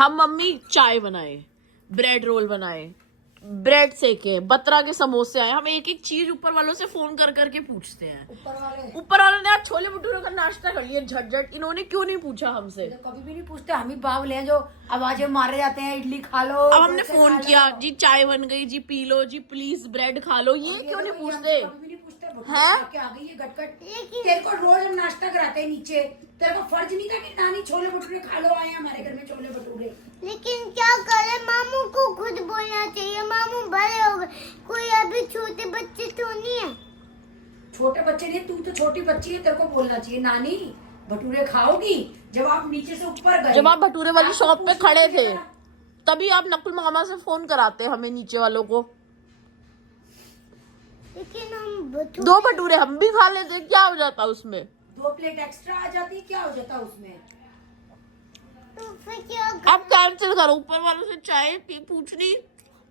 हम मम्मी चाय बनाए, ब्रेड रोल बनाए, ब्रेड सेके, बतरा के समोसे आए। हम एक एक चीज ऊपर वालों से फोन कर करके पूछते हैं। ऊपर वालों ने आज छोले भटूरे का नाश्ता कर लिया झटझट, इन्होंने क्यों नहीं पूछा हमसे? तो कभी भी नहीं पूछते, हम ही बावले हैं जो आवाजें मारे जाते हैं, इडली खा लो। अब हमने फोन किया, जी चाय बन गई, जी पी लो, जी प्लीज ब्रेड खा लो, ये क्यों नहीं पूछते? हैं? क्या गई ये गटगट? तेरे को रोज हम नाश्ता कराते हैं नीचे, तेरे को फर्ज नहीं था कि नानी छोले भटूरे खा लो, आए हमारे घर में छोले भटूरे। लेकिन क्या करे, मामू को खुद बोलना चाहिए, मामू बड़े हो गए, कोई अभी छोटे बच्चे तो नहीं है। छोटे बच्चे नहीं, तू तो छोटी बच्ची है, तेरे को बोलना चाहिए नानी भटूरे खाओगी। जब आप नीचे से ऊपर गए, जब आप भटूरे वाली शॉप पे खड़े थे तभी आप नकुल मामा से फोन कराते हमें नीचे वालों को। लेकिन हम दो भटूरे हम भी खा लेते, क्या हो जाता उसमें? 2 प्लेट एक्स्ट्रा आ जाती, क्या हो जाता उसमें? तो फिर क्या अब कैंसिल करो, ऊपर वालों से चाय पूछनी,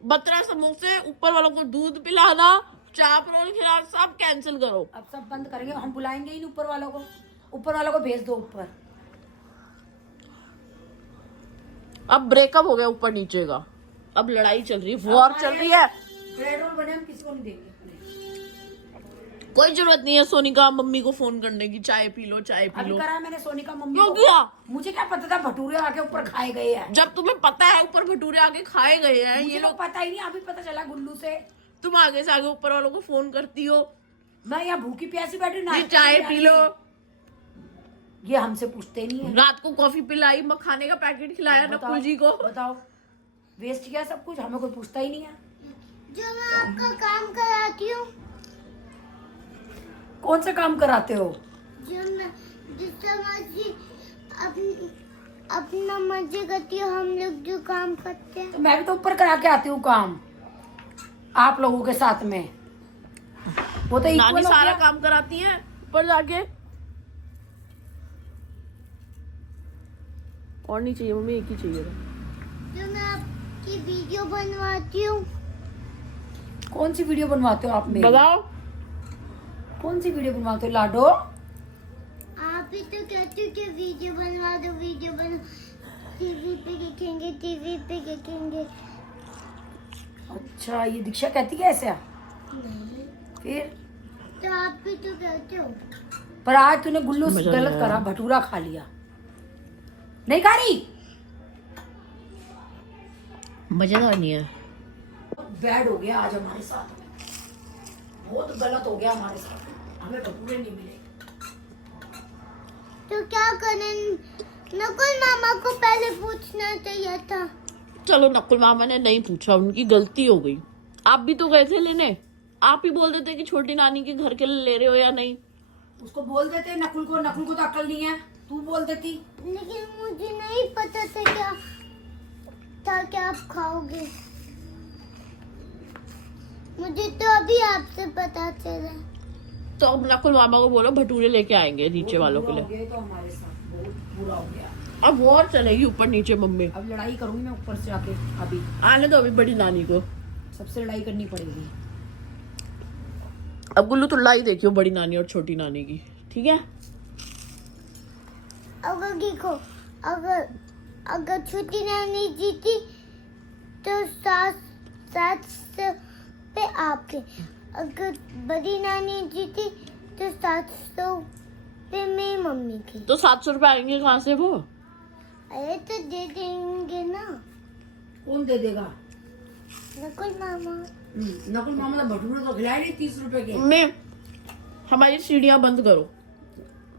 बतरा समोसे, ऊपर वालों को दूध पिलाना, चाप रोल खिलाना, सब कैंसिल करो। अब सब बंद करेंगे, हम बुलाएंगे ही नहीं ऊपर वालों को। ऊपर वालों को भेज दो ऊपर। अब ब्रेकअप हो गया ऊपर नीचे का, अब लड़ाई चल रही है, वॉर चल रही है। ब्रेड रोल बने हम किसी को नहीं देंगे। कोई जरूरत नहीं है सोनिका मम्मी को फोन करने की, चाय पी लो, चाय पी अभी लो। करा मैंने सोनिका मम्मी क्यों को। किया? मुझे क्या पता था भटूरे आके ऊपर खाए गए हैं। जब तुम्हें पता है ऊपर भटूरे आके खाए गए हैं, मुझे ये तो लोग, पता ही नहीं, अभी पता चला गुल्लू से। तुम आगे से आगे ऊपर वालों को फोन करती हो, मैं यहाँ भूखी प्यासी बैठी ना, ये चाय पी लो। ये हमसे पूछते नहीं है। रात को कॉफी पिलाई, मखाने का पैकेट खिलाया नकुल जी को। बताओ, वेस्ट किया सब कुछ, हमें कोई पूछता ही नहीं है। जो मैं आपका काम कराती हूँ, कौन सा काम कराते हो? जो मैं जिससे मर्जी अपना मर्जी करती हूँ, हम लोग जो काम करते हैं। तो मैं भी तो ऊपर करा के आती हूँ काम आप लोगों के साथ में। वो तो नानी सारा काम कराती है ऊपर जाके। और नहीं चाहिए मम्मी, एक ही चाहिए था। जो मैं आपकी वीडियो बनवाती हूँ। कौन सी वीडियो बनवाते हो आप मेरी? बताओ कौन सी वीडियो बनवाते हो लाडो? आप ही तो कहते हो कि वीडियो बनवा दो, वीडियो बनो, टीवी पे देखेंगे, टीवी पे देखेंगे। अच्छा, ये दीक्षा कहती है ऐसा? नहीं, फिर तो आप भी तो कहते हो। पर आज तूने गुल्लू मजा गलत नहीं करा, आया। भटूरा खा लिया। नहीं खा रही? मजेदार नहीं है। बैड हो गया आज हमारे साथ में, बहुत गलत हो गया हमारे साथ में, हमें भटूरे नहीं मिले। तो क्या करें, नकुल मामा को पहले पूछना चाहिए था। चलो नकुल मामा ने नहीं पूछा, उनकी गलती हो गई। आप भी तो गए थे लेने, आप ही बोल देते कि छोटी नानी के घर के लिए ले रहे हो या नहीं। उसको बोल देते नकुल को तो अक्ल नहीं है, तू बोल देती। लेकिन मुझे नहीं पता था क्या आप खाओगे। मुझे तो अभी आपसे पता चला। तो अब नकुल मामा को बोलो भटूरे लेके आएंगे नीचे वालों के लिए। तो हमारे साथ बहुत बुरा हो गया। अब वॉर चलेगी ऊपर नीचे मम्मी। अब लड़ाई करूंगी मैं ऊपर से आके, अभी आने दो अभी बड़ी नानी को, सबसे लड़ाई करनी पड़ेगी। अब गुल्लू तो लाई देखियो बड़ी नानी और छोटी नानी की, ठीक है? अगर देखो, अगर छोटी नानी जीती तो 700 पे आपके, अगर बड़ी नानी जीती तो 700 पे मेरी मम्मी की। तो 700 रुपए आएंगे कहाँ से वो? अरे तो दे देंगे ना। कौन दे देगा? नकुल मामा। नकुल मामा तो भटूरे तो खिलाए नहीं 30 रुपए के। मैं, हमारी सीढ़ियाँ बंद करो,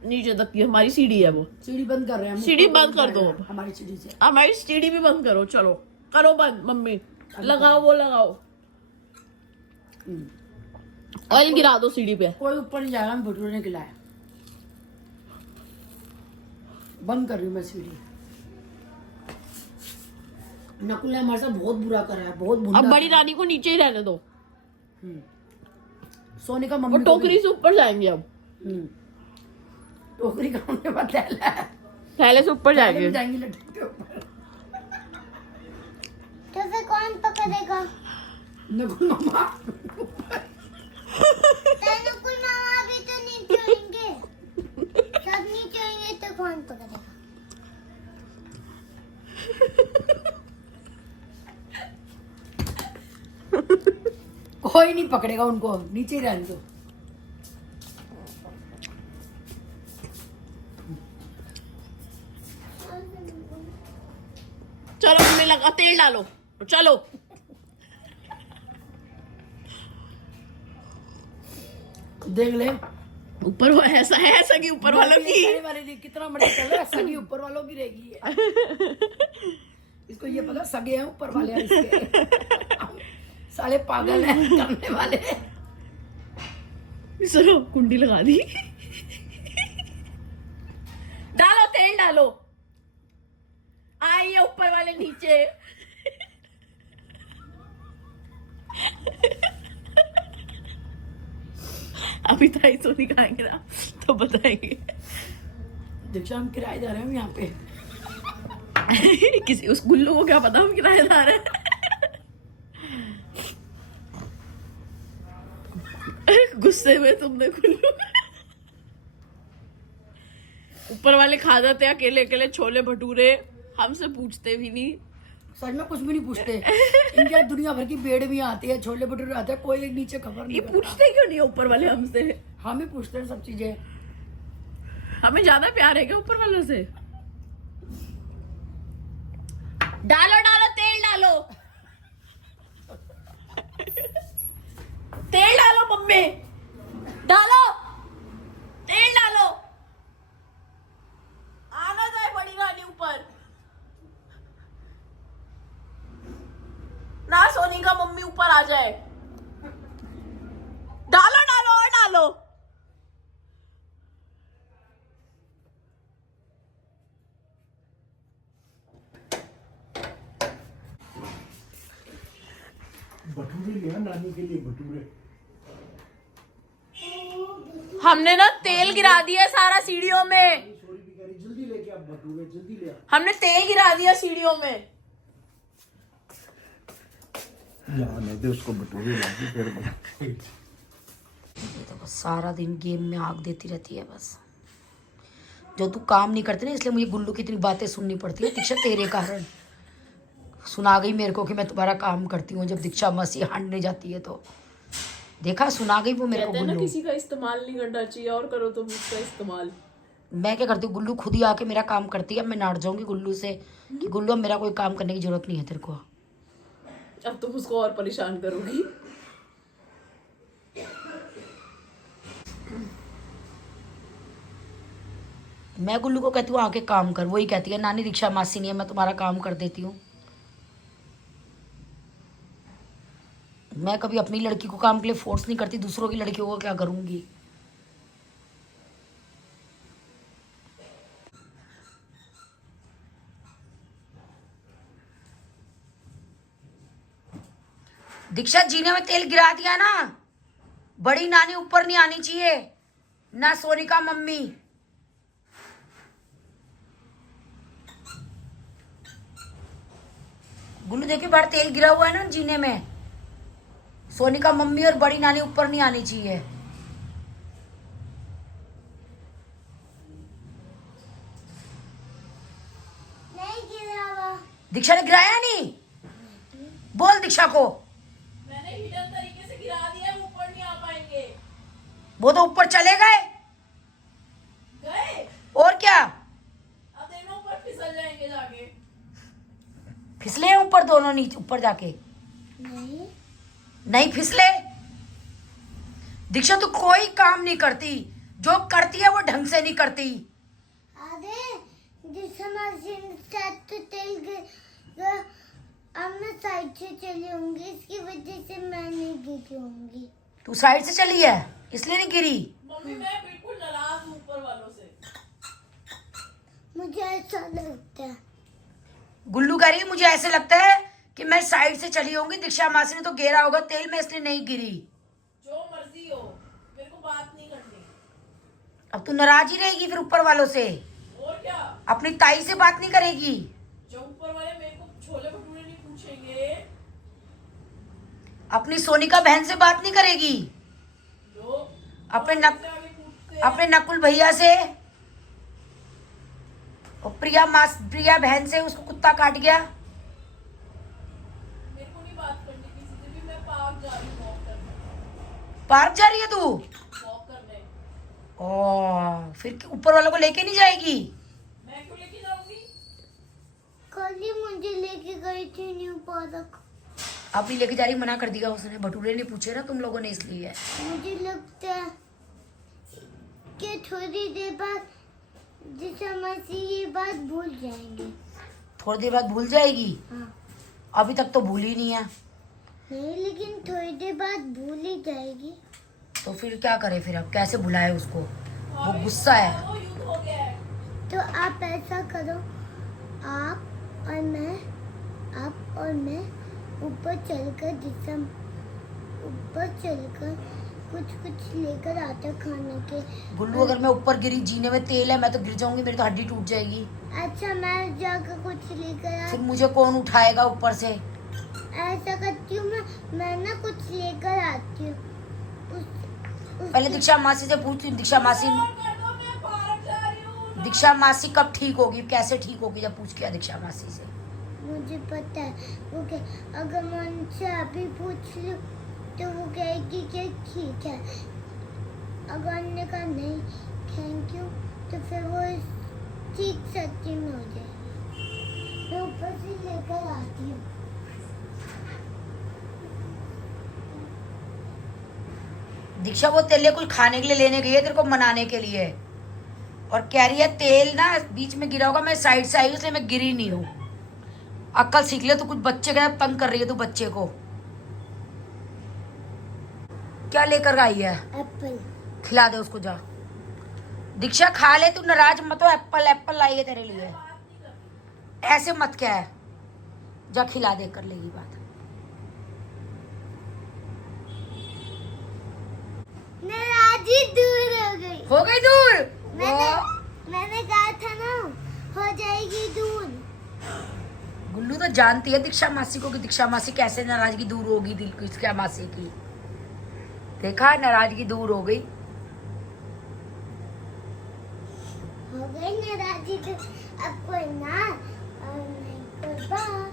नीचे तक की हमारी सीढ़ी है वो। सीढ़ी बंद कर रहे हैं, सीढ़ी बंद कर दो अब। हमारी सीढ़ी से। हमारी सीढ़ी भी बंद करो, चलो करो बंद मम्मी, लगाओ वो लगाओ, ऑयल गिरा दो सीढ़ी पे। कोई ऊपर नहीं जाएगा, हम भटूरे नहीं खिलाए। बंद कर रही हूँ मैं सीढ़ी। नकुल ने हमारे साथ बहुत बुरा करा है, बहुत बुरा। अब बड़ी रानी को नीचे ही रहने दो, सोनिका वो मम्मी टोकरी से ऊपर जाएंगे अब। टोकरी का हमने बताया, पहले से ऊपर जाएंगे। जाएंगे लटक के ऊपर। तो फिर कौन पकड़ेगा? नकुल मामा। तो नकुल मामा भी तो नीचे आएंगे, सब नीचे आएंगे तो कौन पकड़ेगा? कोई नहीं पकड़ेगा उनको, नीचे ही रहने दो। चलो मम्मी लगा तेल डालो, चलो। देख ले ऊपर वो ऐसा है सगी ऊपर वालों की। वाले कितना मर्जी कर ले, सगी ऊपर वालों की रहेगी। इसको ये पता सगे हैं ऊपर वाले हैं इसके। साले पागल हैं करने वाले। सुनो कुंडी लगा दी। डालो तेल डालो, आइए ऊपर वाले नीचे। अभी ताई सोनी खाएंगे ना तो बताएंगे। दीक्षा हम किराएदार हैं यहाँ पे। किसी उस गुल्लू को क्या पता हम किराएदार हैं। गुस्से में तुमने गुल्लू। ऊपर वाले खा जाते हैं अकेले अकेले छोले भटूरे, हमसे पूछते भी नहीं। सच में कुछ भी नहीं पूछते। इनके दुनिया भर की बेड़ भी आती है, छोले भटूरे आते हैं, कोई एक नीचे खबर नहीं ये पूछते क्यों नहीं ऊपर वाले हमसे? हम ही पूछते हैं सब चीजें। हमें ज्यादा प्यार है क्या ऊपर वालों से? डालो डालो तेल डालो। तेल डालो मम्मी, डालो तेल डालो। आना जाए बड़ी रानी ऊपर ना, सोनी का मम्मी ऊपर आ जाए। डालो डालो और डालो। भटूरे लिया नानी के लिए, भटूरे। हमने ना तेल गिरा दिया सारा सीढ़ियों में। सॉरी भी कह रही, जल्दी लेके आ भटूरे, जल्दी ले आ। हमने तेल गिरा दिया सीढ़ियों में। जाने दे उसको, भटूरे लाके फिर बना। तो बस सारा दिन गेम में आग देती रहती है बस। जो तू काम नहीं करती ना, इसलिए मुझे गुल्लू की इतनी बातें सुननी पड़ती है। दीक्षा तेरे कारण सुना गई मेरे को कि मैं तुम्हारा काम करती हूँ। जब दीक्षा मसी हांडने जाती है तो देखा, सुना गई वो मेरे को। गुल्लू किसी का इस्तेमाल नहीं करना चाहिए और करो तुम उसका इस्तेमाल। मैं क्या करती हूँ, गुल्लू खुद ही आके मेरा काम करती है। मैं नाट जाऊंगी गुल्लू से कि गुल्लू अब मेरा कोई काम करने की जरूरत नहीं है तेरे को। अब तुम उसको और परेशान करोगी। मैं गुल्लू को कहती हूँ आके काम कर, वही कहती है नानी दीक्षा मासी नहीं है, मैं तुम्हारा काम कर देती हूँ। मैं कभी अपनी लड़की को काम के लिए फोर्स नहीं करती, दूसरों की लड़कियों को क्या करूंगी। दीक्षा जीने में तेल गिरा दिया ना, बड़ी नानी ऊपर नहीं आनी चाहिए, ना सोनिका मम्मी। गुल्लू देखिए बाहर तेल गिरा हुआ है ना जीने में। सोनिका मम्मी और बड़ी नानी ऊपर नहीं आनी चाहिए। नहीं गिरा हुआ। दीक्षा ने गिराया नहीं, बोल दीक्षा को। मैंने हिडन तरीके से गिरा दिया, ऊपर नहीं आ पाएंगे। वो तो ऊपर चले गए गए और क्या, अब देखो ऊपर फिसल जाएंगे जाके। फिसले हैं ऊपर दोनों, नीचे ऊपर जाके नहीं नहीं फिसले। दीक्षा तू कोई काम नहीं करती, जो करती है वो ढंग से नहीं करती। अरे जिस मशीन तो तेल गिरा, अब मैं साइड से चली होंगी, इसकी वजह से मैं नहीं गिरी होंगी। तू साइड से चली है इसलिए नहीं गिरी। मम्मी मैं बिल्कुल नाराज हूँ ऊपर वालों से। मुझे ऐसा लगता है। गुल्लू कह रही है मुझे ऐसे लगता है कि मैं साइड से चली होंगी, दीक्षा मासी ने तो घेरा होगा तेल में इसलिए नहीं गिरी। जो मर्जी हो, मेरे को बात नहीं करनी। अब तू नाराज ही रहेगी फिर ऊपर वालों से, और क्या, अपनी ताई से बात नहीं करेगी। जो ऊपर वाले मेरे को छोले भटूरे नहीं पूछेंगे, अपनी सोनिका बहन से बात नहीं करेगी, जो अपने नकुल भैया से और प्रिया बहन से, उसको कुत्ता काट गया। मेरे को नहीं बात करनी किसी से भी। मैं पार्क जा रही हूँ वॉक करने। पार्क जा रही है तू? वॉक करने। ओ फिर ऊपर वालों को लेके नहीं जाएगी? मैं क्यों लेके जाऊंगी? कल ही मुझे लेके गई थी न्यू पार्क। अभी लेके जा रही, मना कर दिया उसने। भटूरे नहीं पूछे ना तुम लोगों ने, इसलिए। मुझे लगता है कि थोड़ी देर बाद जिसे मसीह ये बात भूल जाएंगे। थोड़ी देर बाद भूल जाएगी? हाँ। अभी तक तो भूली नहीं है। नहीं, लेकिन थोड़ी देर बाद भूल ही जाएगी। तो फिर क्या करे? फिर अब कैसे भुलाए उसको? वो गुस्सा है। वो युद्ध हो गया है। तो आप ऐसा करो, आप और मैं ऊपर चलकर कुछ लेकर आते खाने के। गुल्लू, अगर मैं ऊपर गिरी, जीने में तेल है, मैं तो गिर जाऊंगी, मेरी तो हड्डी टूट जाएगी। अच्छा, मैं जाकर कुछ लेकर फिर मुझे कौन उठाएगा ऊपर से? ऐसा करती हूँ मैं ना कुछ लेकर आती हूँ। पहले दीक्षा मासी से पूछती हूँ। दीक्षा मासी कर दो, मैं पार्क जा रही हूँ। दीक्षा मासी कब ठीक होगी, कैसे ठीक होगी? जब पूछ किया दीक्षा मासी से। मुझे पता है वो क्या, अगर मैं उनसे अभी पूछ लूँ तो वो कहेगी कि ठीक है। अगर उन्होंने कहा नहीं थैंक यू तो फिर वो ठीक सच्ची में हो जाएगी। मैं ऊपर से लेकर आती हूँ। दीक्षा वो तेल कुछ खाने के लिए लेने गई है, तेरे को मनाने के लिए, और कह रही है तेल ना बीच में गिरा होगा, मैं साइड से आई इसलिए मैं गिरी नहीं हूँ। अक्ल सीख ले, तू कुछ बच्चे का तंग कर रही है तू बच्चे को। क्या लेकर आई है? एप्पल। खिला दे उसको जा। दीक्षा खा ले, तू नाराज मत हो। एप्पल लाई है तेरे लिए। ऐसे मत क्या है, जा खिला दे, कर लेगी बात। नाराजी दूर हो गई। हो गई दूर? मैंने कहा था ना हो जाएगी दूर। गुल्लू तो जानती है दीक्षा मासी को कि दीक्षा मासी कैसे नाराजगी दूर होगी दिल की दीक्षा मासी की। देखा, नाराजगी दूर हो गई। हो गई नाराजी तो अब कोई ना और नहीं कोई बात।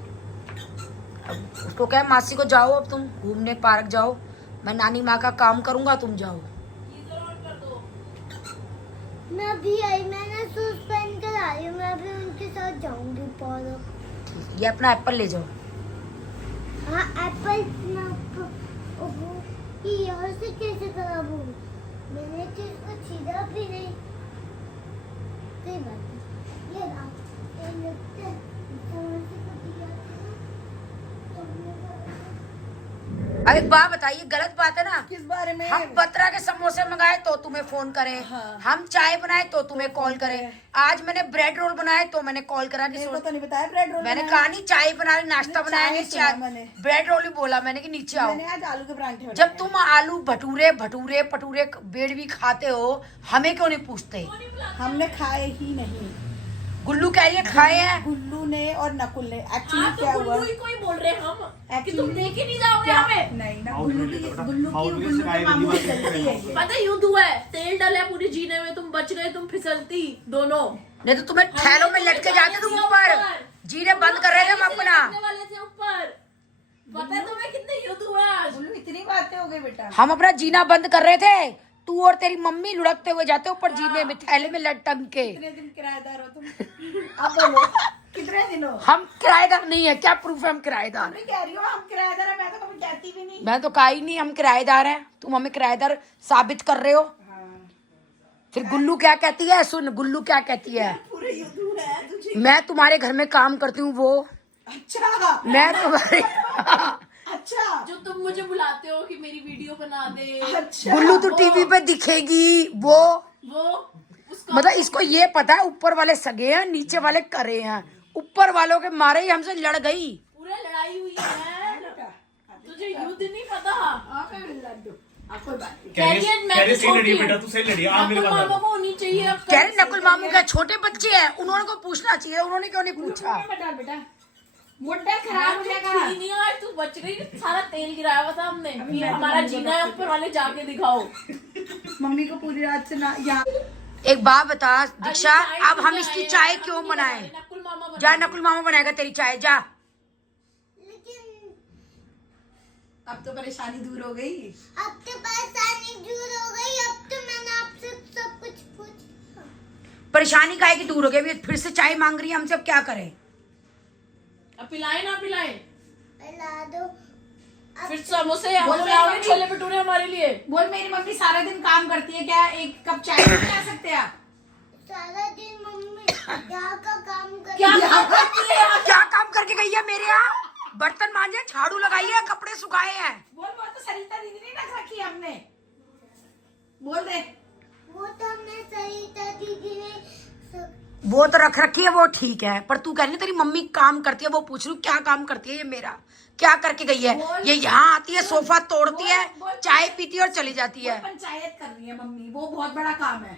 अब उसको कहे मासी को जाओ, अब तुम घूमने पार्क जाओ, मैं नानी माँ का काम करूंगा, तुम जाओ। गीजर ऑन कर दो। मैं अभी आई, मैंने सूट पहन कर आई हूँ। मैं अभी उनके साथ जाऊंगी पार्क। ठीक, ये अपना एप्पल ले जाओ। हाँ, एप्पल ये यहाँ से कैसे खराब हो? मैंने तो इसको छीना भी नहीं। कोई बात नहीं, ये रहा। ये लगता है समोसे को दिया था ना, तो अब एक बात बताइए, गलत बात है ना? किस बारे में? हम बतरा के समोसे मंगाए तो तुम्हें फोन करे, हाँ। हम चाय बनाए तो तुम्हें कॉल करे। आज मैंने ब्रेड रोल बनाए तो मैंने कॉल करा कि मेरे को सुन, तो नहीं बताया ब्रेड रोल मैंने बनाया। कहा नहीं चाय बना रही, नाश्ता मैंने बनाया, चाय नीचे सुना आ। मैंने। ब्रेड रोल ही बोला मैंने कि नीचे आओ। मैंने आज आलू के परांठे बनाए। जब तुम आलू भटूरे भटूरे पटूरे बेड़ भी खाते हो, हमें क्यों नहीं पूछते? हमने खाए ही नहीं। गुल्लू कह रही है खाए हैं। गुल्लू ने और नकुल ने एक्चुअली हाँ, तो क्या हुआ? गुल्लू ही कोई बोल रहे हैं हम कि तुम Actually- लेके नहीं जाओगे क्या? हमें। नहीं ना, House गुल्लू में की बेटा, गुल्लू house की में गुल्लू सिखाई के मामू वाली की बात गलती है ये। पता है युद्ध हुआ है, तेल डाला है पूरे जीने में, तुम बच गए, तुम फिसलती दोनों। नहीं तो तुम्हें थैलों में लटके जाते तुम ऊपर। जीने बंद कर रहे थे हम अपना। लटकने वाले थे ऊपर। पता है तुम्हें कितने युद्ध हुए आज? गुल्लू इतनी बातें हो गई बेटा। हम अपना जीना बंद कर रहे थे, तू और तेरी मम्मी लुढ़कते हुए जाते ऊपर जीने में थैले में लटक के। कितने दिन किराएदार हो तुम? अब बोलो कितने दिन हो? हम किराएदार नहीं है, क्या प्रूफ है हम किराएदार मैं हैं? कह रही हूँ हम किराएदार है, मैं तो कभी कहती भी नहीं। मैं तो कहा ही नहीं हम किराएदार हैं, तुम हमें किराएदार साबित कर रहे हो। हाँ। फिर गुल्लू क्या कहती है, सुन गुल्लू क्या कहती है, पूरे युद्ध हो रहा है तुझे। मैं तुम्हारे घर में काम करती हूँ, वो अच्छा मैं तुम्हारे अच्छा जो तुम मुझे बुलाते हो कि मेरी वीडियो बना दे, अच्छा। गुल्लू तो टीवी पे दिखेगी वो। वो उसका मतलब इसको ये पता है ऊपर वाले सगे हैं, नीचे वाले करे हैं। ऊपर वालों के मारे ही हमसे लड़ गई। पूरा लड़ाई हुई है। तुझे युद्ध नहीं पता। कोई बात नहीं। कैरियर मैं कैरियर तो सही लड़ी छोटी बेटा, हूँ। तू सही लड़ी। आ मेरे नकुल पास मामा को होनी चाहिए अब। कह रहे नकुल मामू के छोटे बच्चे हैं, उन्होंने को पूछना चाहिए, उन्होंने क्यों नहीं पूछा? बेटा मोटा खराब हो जाएगा। थी नहीं आज, तू बच गई। सारा तेल गिराया हुआ था हमने कि हमारा जीना है, ऊपर वाले जाके दिखाओ। मम्मी को पूरी रात से ना या एक बात बता दीक्षा, अरे चाय अब हम तो इसकी बनाए, चाय हम क्यों नहीं बनाए? बनाए, नकुल मामा जा, बनाए। नकुल मामा बनाएगा तेरी चाय, जा। लेकिन अब तो परेशानी दूर हो गई। अब तो परेशानी दूर हो गई। अब तो मैंने आपसे सब कुछ पूछा। परेशानी काहे की दूर हो गई? अभी फिर से चाय मांग रही है हमसे, अब क्या करें? अब पिलाए ना पिलाए? ला दो। फिर समोसे बोल हम मेरी लाओगे मम्मी। छोले भटूरे हमारे लिए? बोल मेरी मम्मी सारा दिन काम करती है, क्या एक कप चाय नहीं पिला सकते आप? सारा दिन मम्मी यहाँ का काम कर। क्या काम करती है आप? क्या काम करके गई है मेरे यहाँ? बर्तन मांजे, झाड़ू लगाई है, कपड़े सुखाए हैं। बोल वो तो सरिता दीदी नहीं रख रखी हमने। बोल दे। वो तो हमने सरिता दीदी ने वो तो रख रखी है, वो ठीक है, पर तू कह रही है तेरी मम्मी काम करती है, वो पूछ रही हूँ क्या काम करती है ये मेरा? क्या करके गई है? ये यहाँ आती है, सोफा तोड़ती है, चाय पीती है और चली जाती है। वो पंचायत कर रही है मम्मी, वो बहुत बड़ा काम है।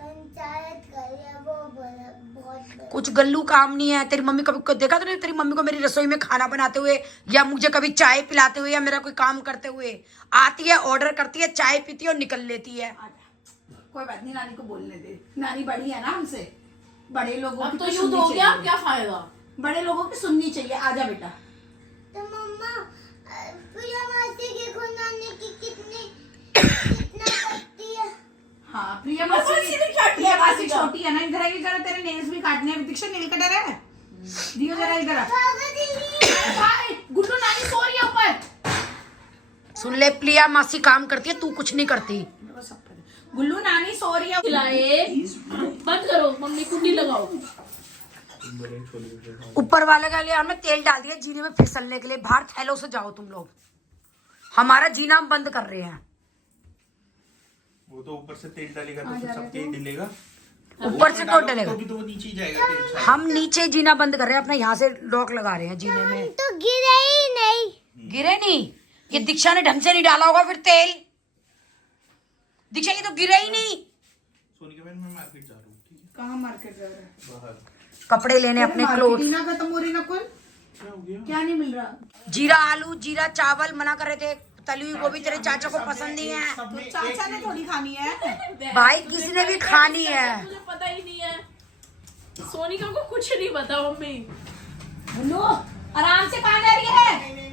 पंचायत कर रही है, वो बहुत बड़ा। कुछ गल्लू काम नहीं है। तेरी मम्मी कभी देखा तूने तेरी मम्मी को मेरी रसोई में खाना बनाते हुए, या मुझे कभी चाय पिलाते हुए, या मेरा कोई काम करते हुए? आती है, ऑर्डर करती है, चाय पीती है और निकल लेती है। कोई बात नहीं, नानी को बोलने दे, नानी बड़ी है ना हमसे। बड़े लोगों अब की तो तो यूं सुननी हो गया, चाहिए। क्या फायदा? बड़े लोगों की सुननी चाहिए। आजा बेटा। तो मम्मा प्रिया मासी की खुनाने की कितना करती है? हाँ प्रिया मासी मासी ने क्या किया? प्रिया मासी छोटी है ना। इधर आइए जरा, तेरे नेल्स भी काटने हैं। दीक्षा नेल कटर है, दियो जरा इधर आ। भागा दीदी। अरे भाई गुड्डू नानी सो रही है ऊपर। सुन ले, प्रिया मासी काम करती है, तू कुछ नहीं करती। गुल्लू नानी सो रही है। खिलाए बंद करो, मम्मी कुंडी लगाओ। ऊपर वाले के लिए हमने तेल डाल दिया जीने में फिसलने के लिए। बाहर थैलों से जाओ तुम लोग, हमारा जीना हम बंद कर रहे हैं। वो तो ऊपर से तेल डालेगा तो फिर सबके ही डलेगा। ऊपर से तो डलेगा। तो भी तो वो नीचे ही जाएगा तेल सारा। हम नीचे जीना बंद कर रहे हैं अपना, यहाँ से लॉक लगा रहे हैं जीने में। तो गिरे ही नहीं। गिरे नहीं? ये दीक्षा ने ढंग से नहीं डाला होगा फिर तेल। दीक्षा ये तो गिरे ही नहीं। सोनी के बहन मैं मार्केट जा रहा हूँ, ठीक है? कहाँ मार्केट जा रहा है? बाहर। कपड़े लेने अपने क्लोथ। ना खत्म हो रही ना कुल। क्या हो गया? क्या नहीं मिल रहा? जीरा आलू, जीरा चावल मना कर रहे थे। तली हुई गोभी तेरे चाचा को पसंद नहीं है। तो चाचा ने थोड़ी खानी है। भाई किसी ने भी खानी है। मुझे पता ही नहीं है, सोनिका को कुछ नहीं पता। मम्मी गुल्लू आराम से कहाँ जा रही है?